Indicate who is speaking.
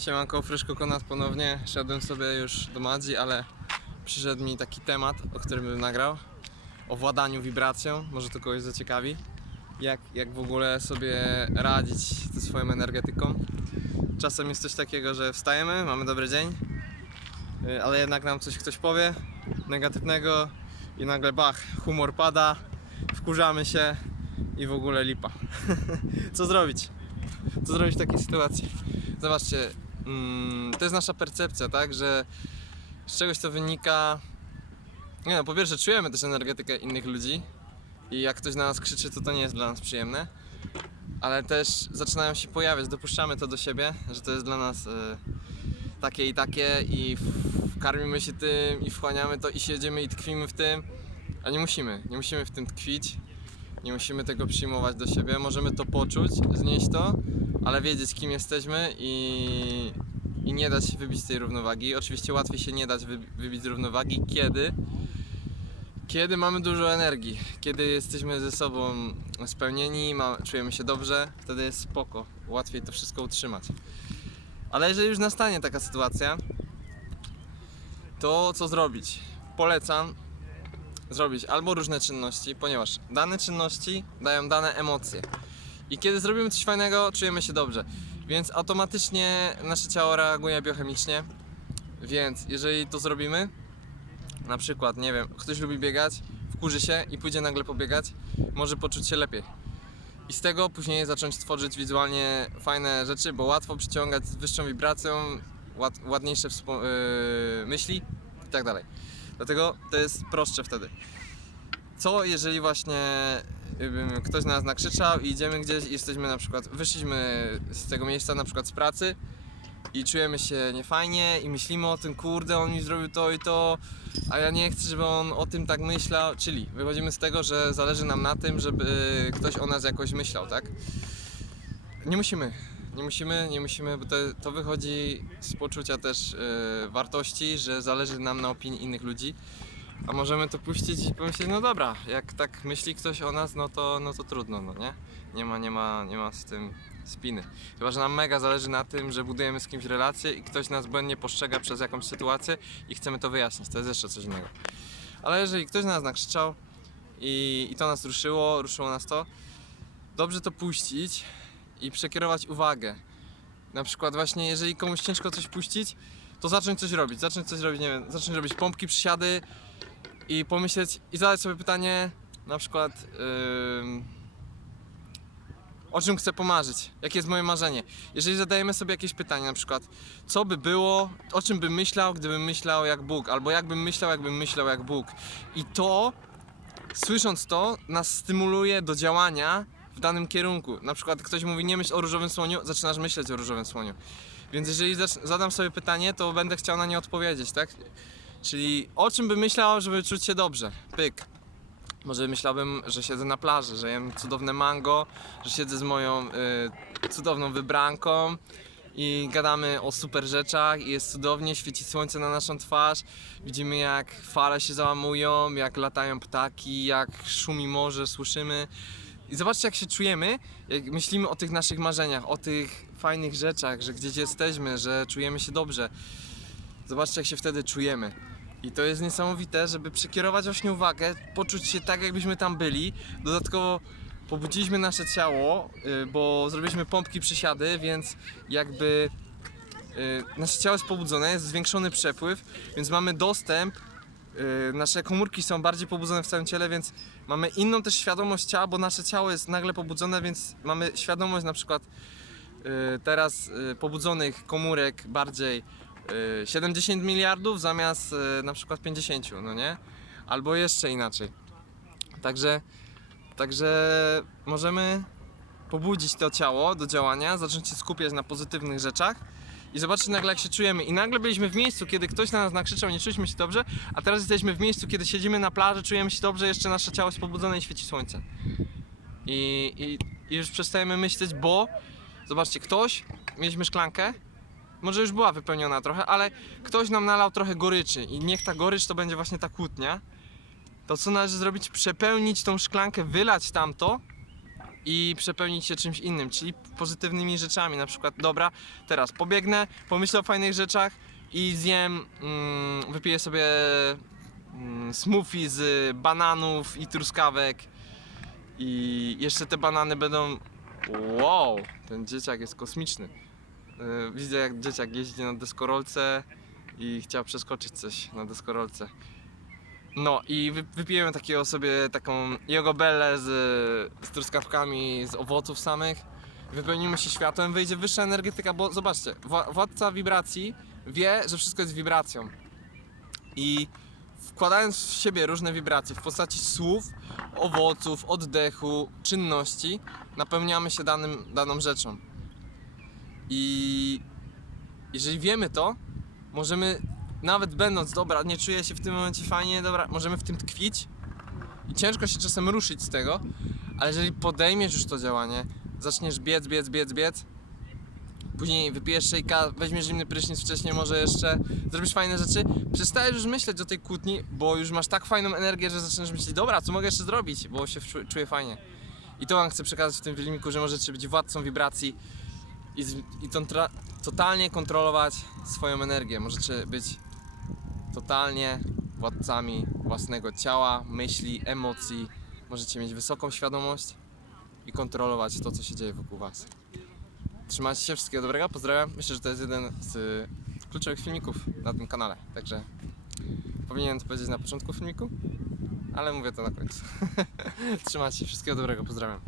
Speaker 1: Siemanko, Fresh Coconut ponownie. Szedłem sobie już do Madzi, ale przyszedł mi taki temat, o którym bym nagrał. O władaniu wibracją, może to kogoś zaciekawi. Jak, jak w ogóle sobie radzić ze swoją energetyką. Czasem jest coś takiego, że wstajemy, mamy dobry dzień, y, ale jednak nam coś ktoś powie negatywnego i nagle bach, humor pada, wkurzamy się i w ogóle lipa. Co zrobić? Co zrobić w takiej sytuacji? Zobaczcie, mm, to jest nasza percepcja, tak, że z czegoś to wynika. Nie no, po pierwsze czujemy też energetykę innych ludzi i jak ktoś na nas krzyczy, to to nie jest dla nas przyjemne, ale też zaczynają się pojawiać, dopuszczamy to do siebie, że to jest dla nas e, takie i takie i karmimy się tym i wchłaniamy to i siedzimy i tkwimy w tym, a nie musimy, nie musimy w tym tkwić, nie musimy tego przyjmować do siebie, możemy to poczuć, znieść to, ale wiedzieć kim jesteśmy i, i nie dać się wybić z tej równowagi. Oczywiście łatwiej się nie dać wy, wybić z równowagi, kiedy kiedy mamy dużo energii, kiedy jesteśmy ze sobą spełnieni, ma, czujemy się dobrze, wtedy jest spoko, łatwiej to wszystko utrzymać. Ale jeżeli już nastanie taka sytuacja, to co zrobić? Polecam zrobić albo różne czynności, ponieważ dane czynności dają dane emocje. I kiedy zrobimy coś fajnego, czujemy się dobrze. Więc automatycznie nasze ciało reaguje biochemicznie. Więc jeżeli to zrobimy, na przykład, nie wiem, ktoś lubi biegać, wkurzy się i pójdzie nagle pobiegać, może poczuć się lepiej. I z tego później zacząć tworzyć wizualnie fajne rzeczy, bo łatwo przyciągać z wyższą wibracją, ład, ładniejsze yy, myśli i tak dalej. Dlatego to jest prostsze wtedy. Co jeżeli właśnie ktoś na nas nakrzyczał i idziemy gdzieś i jesteśmy na przykład, wyszliśmy z tego miejsca na przykład z pracy i czujemy się niefajnie i myślimy o tym, kurde, on mi zrobił to i to, a ja nie chcę, żeby on o tym tak myślał, czyli wychodzimy z tego, że zależy nam na tym, żeby ktoś o nas jakoś myślał, tak? Nie musimy, nie musimy, nie musimy, bo to, to wychodzi z poczucia też yy, wartości, że zależy nam na opinii innych ludzi, a możemy to puścić i pomyśleć, no dobra, jak tak myśli ktoś o nas, no to, no to trudno, no nie? Nie ma, nie ma, nie ma z tym spiny. Chyba, że nam mega zależy na tym, że budujemy z kimś relację i ktoś nas błędnie postrzega przez jakąś sytuację i chcemy to wyjaśnić, to jest jeszcze coś innego. Ale jeżeli ktoś na nas nakrzyczał i, i to nas ruszyło, ruszyło nas to, dobrze to puścić i przekierować uwagę. Na przykład właśnie, jeżeli komuś ciężko coś puścić, to zacząć coś robić, zacząć coś robić, nie wiem, zacząć robić pompki, przysiady i pomyśleć i zadać sobie pytanie, na przykład ym, o czym chcę pomarzyć, jakie jest moje marzenie. Jeżeli zadajemy sobie jakieś pytanie, na przykład, co by było, o czym bym myślał, gdybym myślał jak Bóg, albo jakbym myślał, jakbym myślał jak Bóg. I to, słysząc to, nas stymuluje do działania w danym kierunku. Na przykład ktoś mówi, nie myśl o różowym słoniu, zaczynasz myśleć o różowym słoniu. Więc jeżeli zadam sobie pytanie, to będę chciał na nie odpowiedzieć, tak? Czyli o czym bym myślał, żeby czuć się dobrze? Pyk. Może myślałbym, że siedzę na plaży, że jem cudowne mango, że siedzę z moją y, cudowną wybranką i gadamy o super rzeczach i jest cudownie, świeci słońce na naszą twarz. Widzimy jak fale się załamują, jak latają ptaki, jak szumi morze, słyszymy. I zobaczcie jak się czujemy, jak myślimy o tych naszych marzeniach, o tych fajnych rzeczach, że gdzieś jesteśmy, że czujemy się dobrze. Zobaczcie jak się wtedy czujemy. I to jest niesamowite, żeby przekierować właśnie uwagę, poczuć się tak, jakbyśmy tam byli. Dodatkowo pobudziliśmy nasze ciało, y, bo zrobiliśmy pompki, przysiady, więc jakby y, nasze ciało jest pobudzone, jest zwiększony przepływ, więc mamy dostęp. y, Nasze komórki są bardziej pobudzone w całym ciele, więc mamy inną też świadomość ciała, bo nasze ciało jest nagle pobudzone, więc mamy świadomość na przykład teraz pobudzonych komórek bardziej 70 miliardów zamiast y, na przykład 50, no nie? Albo jeszcze inaczej. Także, także możemy pobudzić to ciało do działania, zacząć się skupiać na pozytywnych rzeczach i zobaczyć nagle jak się czujemy. I nagle byliśmy w miejscu, kiedy ktoś na nas nakrzyczał, nie czuliśmy się dobrze, a teraz jesteśmy w miejscu, kiedy siedzimy na plaży, czujemy się dobrze, jeszcze nasze ciało jest pobudzone i świeci słońce. I, i, i już przestajemy myśleć, bo zobaczcie, ktoś, mieliśmy szklankę, może już była wypełniona trochę, ale ktoś nam nalał trochę goryczy i niech ta gorycz to będzie właśnie ta kłótnia. To co należy zrobić? Przepełnić tą szklankę, wylać tamto i przepełnić się czymś innym, czyli pozytywnymi rzeczami. Na przykład, dobra, teraz pobiegnę, pomyślę o fajnych rzeczach i zjem, mm, wypiję sobie mm, smoothie z bananów i truskawek. I jeszcze te banany będą. Wow, ten dzieciak jest kosmiczny. Yy, Widzę, jak dzieciak jeździ na deskorolce i chciał przeskoczyć coś na deskorolce. No i wy, wypijemy takiego sobie taką jogobellę z, z truskawkami, z owoców samych. Wypełnimy się światłem, wyjdzie wyższa energetyka, bo zobaczcie, wła- władca wibracji wie, że wszystko jest wibracją. I wkładając w siebie różne wibracje w postaci słów, owoców, oddechu, czynności, napełniamy się danym, daną rzeczą. I jeżeli wiemy to, możemy nawet będąc, dobra, nie czuję się w tym momencie fajnie, dobra, możemy w tym tkwić. I ciężko się czasem ruszyć z tego, ale jeżeli podejmiesz już to działanie, zaczniesz biec, biec, biec, biec, później wypijesz szejka, weźmiesz zimny prysznic wcześniej może jeszcze, zrobisz fajne rzeczy, przestajesz już myśleć o tej kłótni, bo już masz tak fajną energię, że zaczynasz myśleć, dobra, co mogę jeszcze zrobić, bo się czu- czuję fajnie. I to wam chcę przekazać w tym filmiku, że możecie być władcą wibracji i, totalnie kontrolować swoją energię. Możecie być totalnie władcami własnego ciała, myśli, emocji. Możecie mieć wysoką świadomość i kontrolować to, co się dzieje wokół Was. Trzymajcie się, wszystkiego dobrego, pozdrawiam. Myślę, że to jest jeden z kluczowych filmików na tym kanale, także powinienem to powiedzieć na początku filmiku, ale mówię to na końcu. Trzymajcie się, wszystkiego dobrego, pozdrawiam.